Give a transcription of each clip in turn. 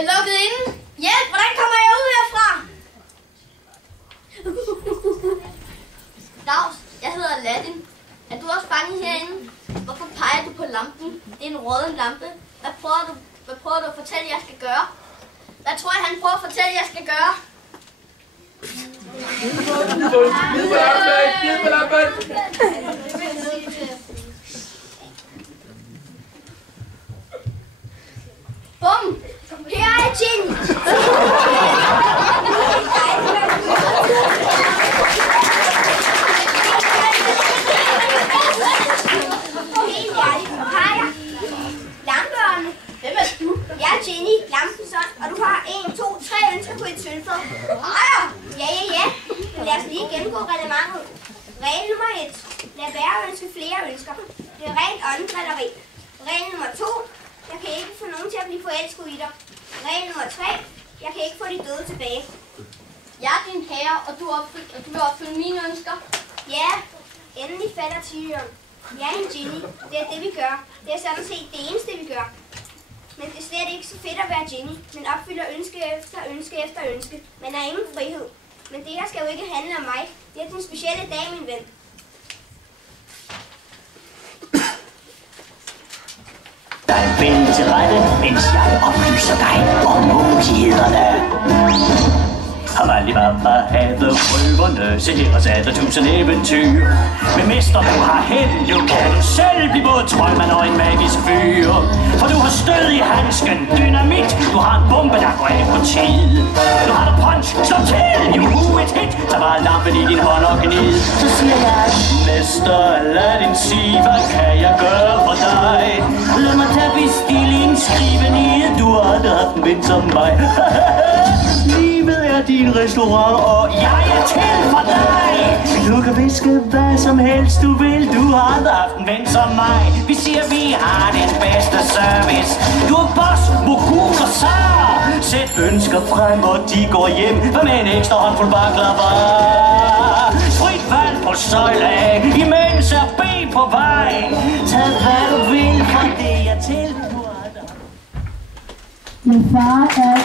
Jeg er lukket inde. Hjælp, hvordan kommer jeg ud herfra? Dags, jeg hedder Aladdin. Er du også fanget herinde? Hvorfor peger du på lampen? Det er en rådden lampe. Hvad prøver du at fortælle, jeg skal gøre? Hvad tror jeg, han prøver at fortælle, jeg skal gøre? Bum! Her er Jenny! Lampeårene. Hvem er du? Jeg er Jenny, lampens ånd, og du har 1, 2, 3 ønsker på et sølvfad. Ja. Lad os lige gennemgå reglementet. Regel nummer 1. Lad være at ønske flere ønsker. Det er rent åndedrilleri. Regel nummer 2. Jeg kan ikke få nogen til at blive forelsket i dig. Regel nummer 3. Jeg kan ikke få de døde tilbage. Jeg er din herre, og du vil opfylde mine ønsker. Ja, endelig falder tyren. Jeg er en Jenny. Det er det, vi gør. Det er sådan set det eneste, vi gør. Men det er slet ikke så fedt at være Jenny. Man opfylder ønske efter ønske. Man har ingen frihed. Men det her skal jo ikke handle om mig. Det er den specielle dag, min ven. dig vel til rette, mens jeg oplyser dig om mulighederne. Havalibaba havde røverne, se her og sad der 1000 eventyr. Men mester, du har held, jo kan du selv blive både troldmand og en magisk fyr. For du har stød i handsken, dynamit, du har en bombe, der går af på tid. Du har der punch, slå til, juhu, et hit, så var lampen i din hånd og gnid. Så siger jeg, mester, lad din sige, hvad kan jeg gøre for dig? Lad mig tage bestilling, skrive ned, du har aldrig haft en ven som mig. Livet er din restaurant, og jeg er til for dig. Du kan viske hvad som helst du vil, du har aldrig haft en ven som mig. Vi siger, vi har den bedste service. Du er boss, mogul og sar. Sæt ønsker frem, og de går hjem. Hvad med en ekstra håndfuld baklava? Frit valg på søjle, imens er B på vej. Tag hvad du vil, for det er til. Du har aldrig haft. Min far er...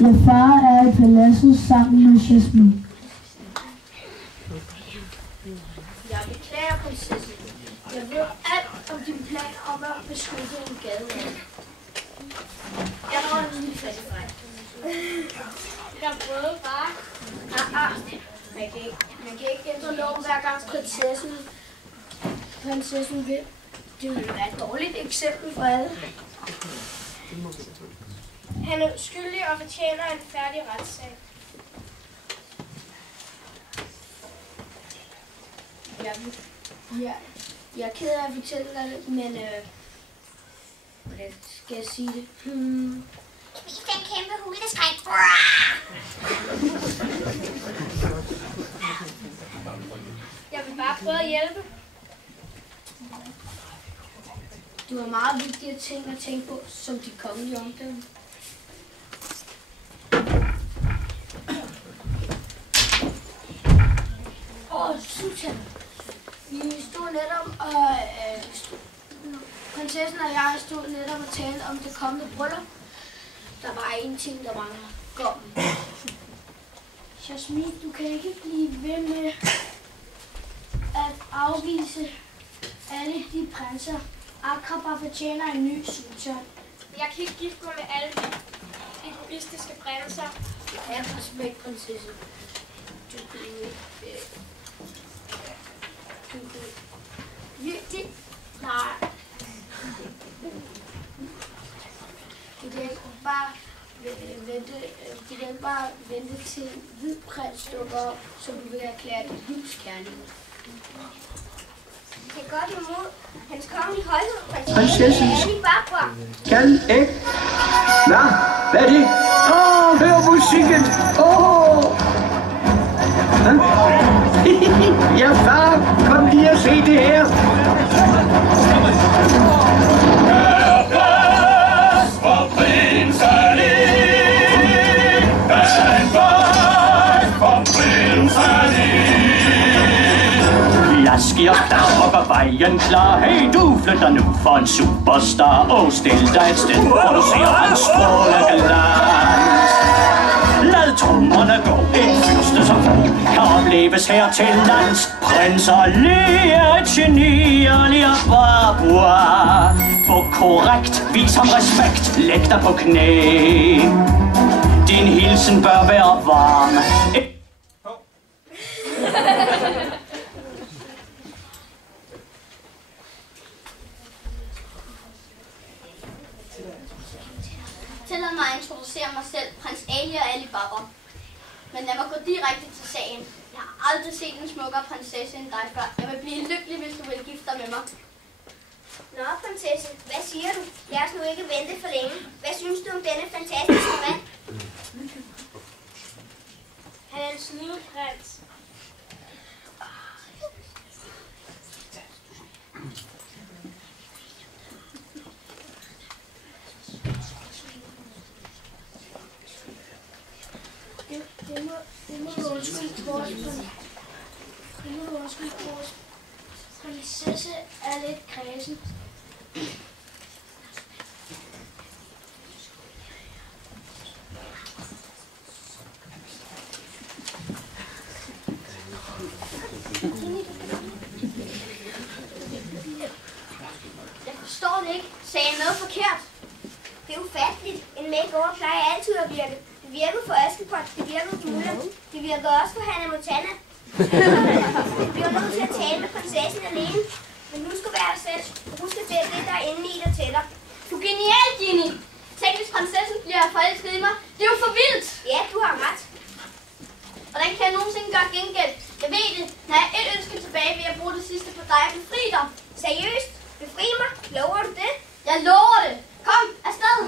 Min far er i paladset sammen med Jasmin. Jeg beklager, prinsesse. Jeg ved alt om din plan om at beskytte en gade. Jeg har en lille fattig fejl. Jeg prøvede bare. Man kan ikke ændre loven hver gang prinsessen vil. Det ville være et dårligt eksempel for alle. Han er skyldig og fortjener en færdig retssag. Jeg er ked af at fortælle dig det, men hvordan skal jeg sige det? Vi fik en kæmpe huleskræk. Jeg vil bare prøve at hjælpe. Du har meget vigtige ting at tænke på, som de kongelige omdømme. Sultan. Vi stod netop og prinsessen og jeg stod netop og talte om det kommende bryllup. Der var en ting, der mangler. Gommen. Jasmin, du kan ikke blive ved med at afvise alle de prinser. Akraba fortjener en ny sultan. Jeg kan ikke gifte mig med alle de egoistiske prinser. Jeg har respekt, prinsesse. Du kunne virkelig? Nej. Du kan ikke bare vente til en hvid prins dukker op, som du vil erklære dit livs kærlighed. Det er godt imod hans kongelige højhed, prinsessens Alibaba. Kan ikke? Nå, hvad er det? Hør musikken! Ja, far, kom lige og se det her. rask i op, der smukker vejen klar. Hey, du flytter nu for en superstar, og stil dig et sted, hvor du ser hans stråleglans. Lad trommerne gå, en fyrste som få kan opleves her til lands. Prinser er et geni, og lige Barbois. Hvor korrekt, vis ham respekt, læg dig på knæ. Din hilsen bør være varm. Tillad mig at introducere mig selv, prins Ali og Alibaba. Men lad mig gå direkte til sagen. Jeg har aldrig set en smukkere prinsesse end dig før. Jeg vil blive lykkelig, hvis du vil gifte dig med mig. Nå, prinsesse, hvad siger du? Lad os nu ikke vente for længe. Hvad synes du om denne fantastiske mand? Han er en snudeprins. Det må du undskylde, vores prinsesse er lidt kredsen. Jeg forstår det ikke. Sagde jeg noget forkert? Det er ufatteligt. En makeover plejer altid at virke. Det virkede for Askepot, det virkede for Muller, det virkede også for Hannah Montana. Vi bliver nødt til at tale med prinsessen alene. Men husk at være dig selv. Husk at det er det, der er inde i dig tæller. Du er genial, Ginny. Tænk, hvis prinsessen bliver forelsket i mig. Det er jo for vildt. Ja, du har ret. Hvordan kan jeg nogensinde gøre gengæld? Jeg ved det. Når jeg et ønske tilbage, vil jeg bruge det sidste på dig og befri dig. Seriøst? Befri mig? Lover du det? Jeg lover det. Kom, afsted.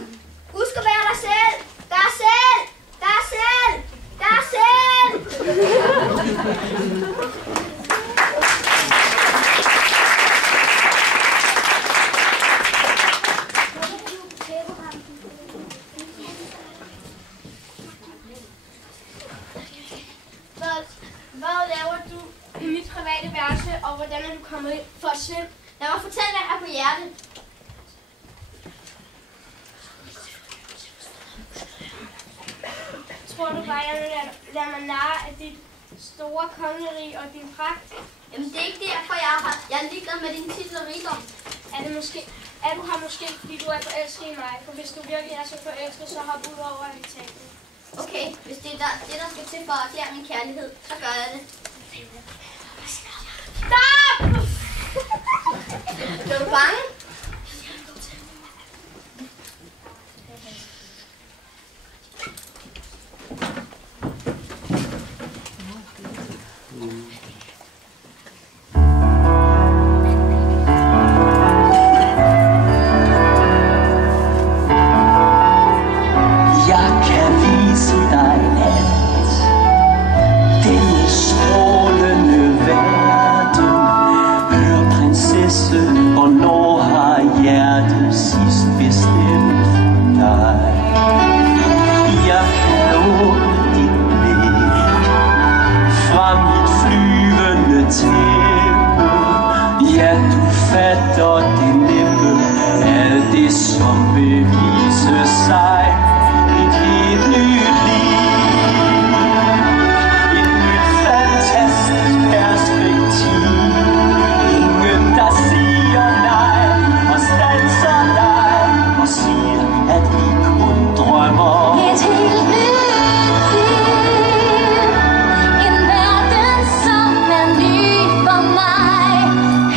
Husk at være dig selv. Dig selv. Dig selv. Dig selv. Hvad laver du i mit private værelse, og hvordan er du kommet ind for at svømme? Lad mig fortælle, hvad jeg har på hjertet. Tror du bare, jeg vil lade mig narre af dit store kongerige og din pragt? Jamen, det er ikke derfor, jeg er ligeglad med din titel og rigdom. Er du her måske, fordi du er forelsket i mig? For hvis du virkelig er så forelsket, så hop ud over altanen. Okay, hvis det er det, der skal til for at erklære min kærlighed, så gør jeg det. Stop! Er du bange?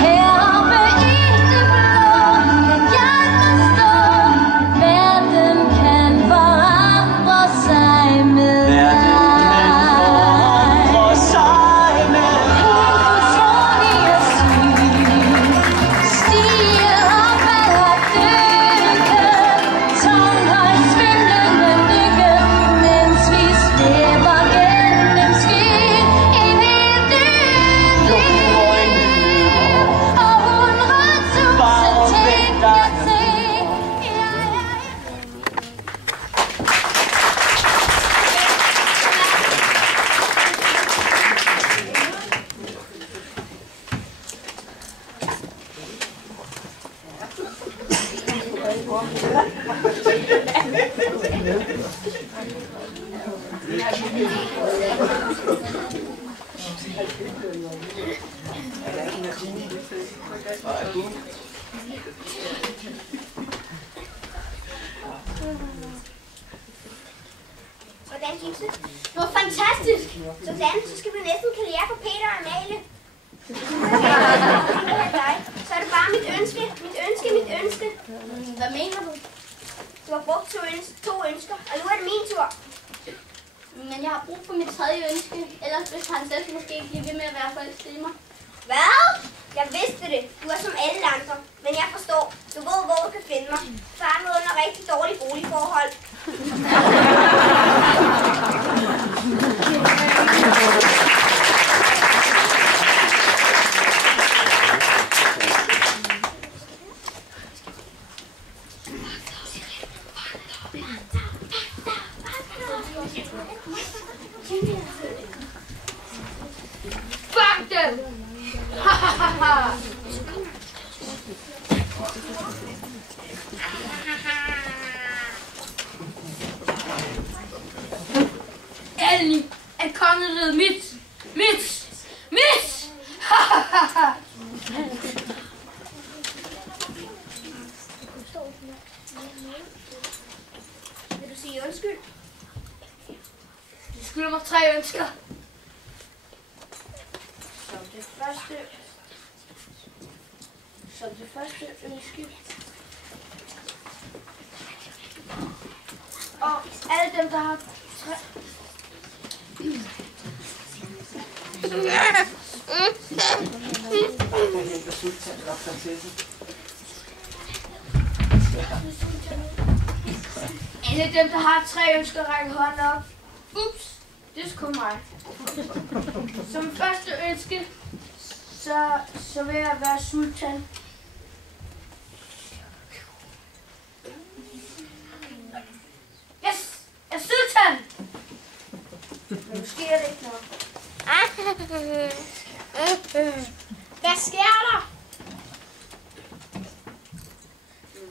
Heroppe i det blå Hvordan gik det? Det var fantastisk. Sådan, så skal vi næsten karriere for Peter og Amalie. Så er det bare mit ønske. Mit ønske. Hvad mener du? Du har brugt to ønsker, og nu er det min tur. Men jeg har brug for mit tredje ønske. Ellers hvis han selv måske ikke blive ved med at være forelsket i mig. Hvad? Jeg vidste det. Du er som alle andre. Men jeg forstår. Du ved, hvor du kan finde mig. Far er under rigtig dårlige boligforhold. Fuck dem! Endelig er kongeriget mit! Vil du sige undskyld? Du skylder mig 3 ønsker. Som det første ønske. Og alle dem, der har alle dem, der har 3 ønsker, rækker hånden op. Ups, det er sgu mig. Som første ønske, så vil jeg være sultan. Yes, jeg er sultan! Men måske er det ikke nok. Hvad sker der?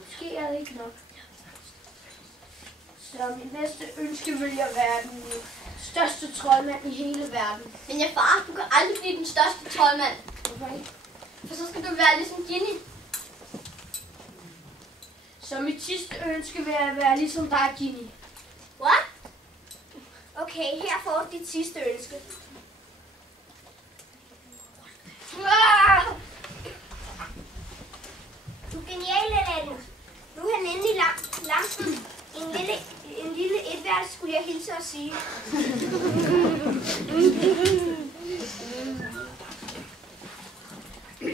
Måske er det ikke nok. Så mit næste ønske vil jeg være den største troldmand i hele verden. Men ja, far, du kan aldrig blive den største troldmand. Hvorfor ikke? For så skal du være ligesom Ginny. Så mit sidste ønske vil jeg være ligesom dig, Ginny. What? Okay, her får du dit sidste ønske. Du er genial, Aladdin. Nu er han inde i lampen. En lille etværelse skulle jeg hilse og sige.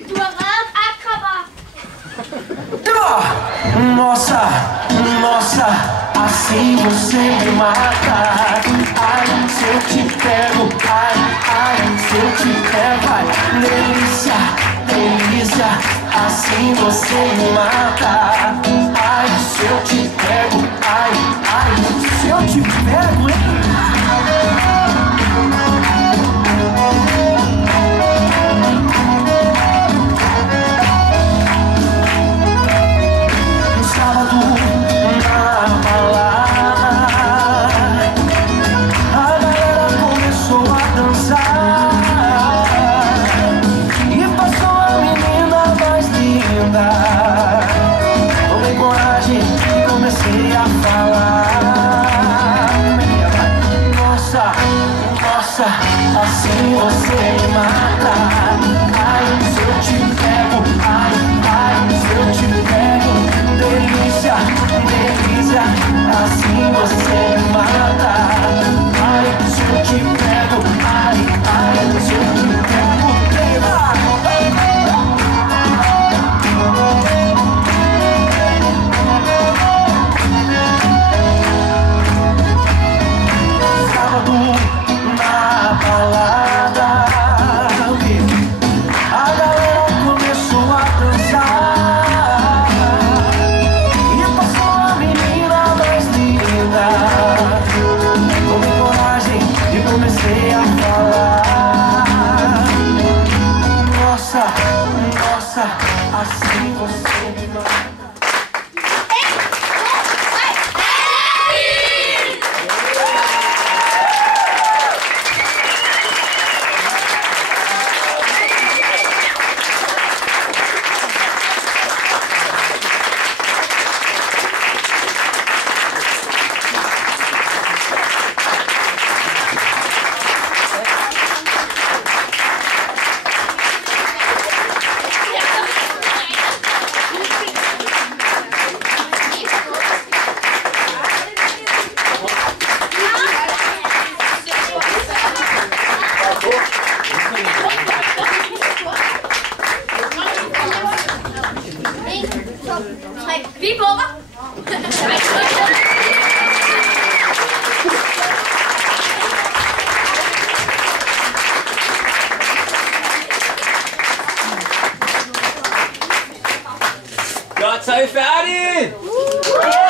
Du har reddet Akraba! Nossa, nossa, assim você me mata. Ai, se eu te pego, ai, ai, se eu te pego, ai, delícia, delícia, assim você me mata. Ai, se eu te pego, ai, ai, se eu te pego, hein? Assim você me mata. Ai, se eu te pego, ai, ai, se eu te pego, delícia, delícia, assim você me mata. Ai, se eu te pego, ai, ai, se eu te pego, Assim você me mata. Så er vi færdige!